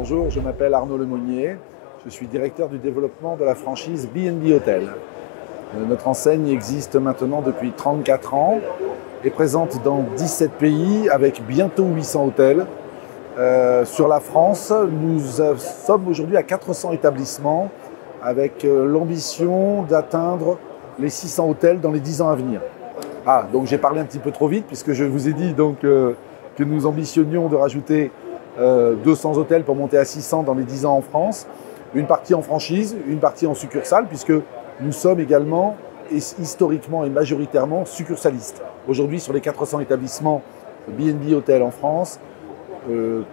Bonjour, je m'appelle Arnaud Lemonnier, je suis directeur du développement de la franchise B&B Hotel. Notre enseigne existe maintenant depuis 34 ans, est présente dans 17 pays avec bientôt 800 hôtels. Sur la France, nous sommes aujourd'hui à 400 établissements avec l'ambition d'atteindre les 600 hôtels dans les 10 ans à venir. Donc j'ai parlé un petit peu trop vite puisque je vous ai dit que nous ambitionnions de rajouter 200 hôtels pour monter à 600 dans les 10 ans en France, une partie en franchise, une partie en succursale, puisque nous sommes également, historiquement et majoritairement, succursalistes. Aujourd'hui, sur les 400 établissements B&B Hotel en France,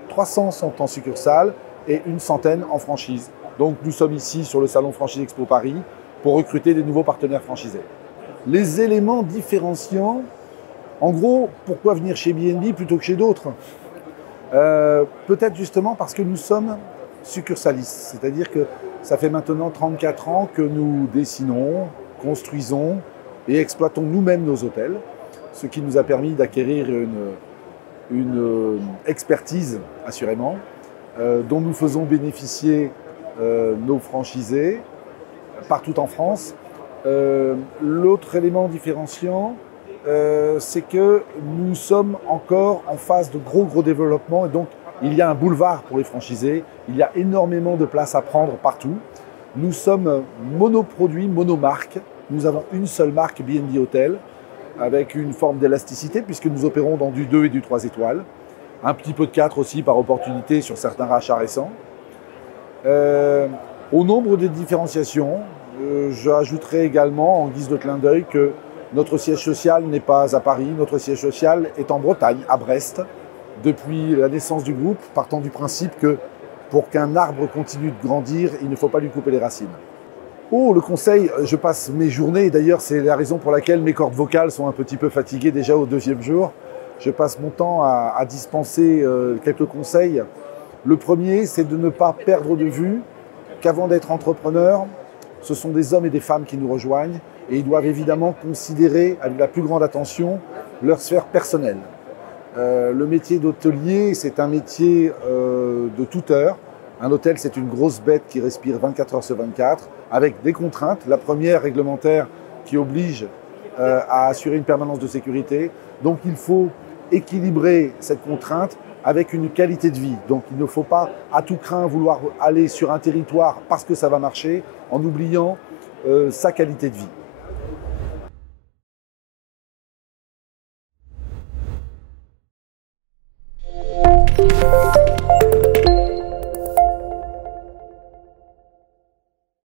300 sont en succursale et une centaine en franchise. Donc nous sommes ici sur le salon Franchise Expo Paris pour recruter des nouveaux partenaires franchisés. Les éléments différenciants, en gros, pourquoi venir chez B&B plutôt que chez d'autres ? Peut-être justement parce que nous sommes succursalistes, c'est-à-dire que ça fait maintenant 34 ans que nous dessinons, construisons et exploitons nous-mêmes nos hôtels, ce qui nous a permis d'acquérir une expertise, assurément, dont nous faisons bénéficier nos franchisés partout en France. L'autre élément différenciant, c'est que nous sommes encore en phase de gros développement et donc il y a un boulevard pour les franchisés, il y a énormément de place à prendre partout. Nous sommes monoproduits, monomarques, nous avons une seule marque B&B Hotel avec une forme d'élasticité puisque nous opérons dans du 2 et du 3 étoiles, un petit peu de 4 aussi par opportunité sur certains rachats récents. Au nombre de différenciations, j'ajouterai également en guise de clin d'œil que notre siège social n'est pas à Paris, notre siège social est en Bretagne, à Brest, depuis la naissance du groupe, partant du principe que pour qu'un arbre continue de grandir, il ne faut pas lui couper les racines. Le conseil, je passe mes journées, d'ailleurs c'est la raison pour laquelle mes cordes vocales sont un petit peu fatiguées déjà au 2e jour. Je passe mon temps à dispenser quelques conseils. Le premier, c'est de ne pas perdre de vue qu'avant d'être entrepreneur, ce sont des hommes et des femmes qui nous rejoignent et ils doivent évidemment considérer avec la plus grande attention leur sphère personnelle. Le métier d'hôtelier, c'est un métier de toute heure. Un hôtel, c'est une grosse bête qui respire 24 heures sur 24 avec des contraintes. La première réglementaire qui oblige à assurer une permanence de sécurité. Donc il faut équilibrer cette contrainte avec une qualité de vie. Donc il ne faut pas à tout craint vouloir aller sur un territoire parce que ça va marcher en oubliant sa qualité de vie.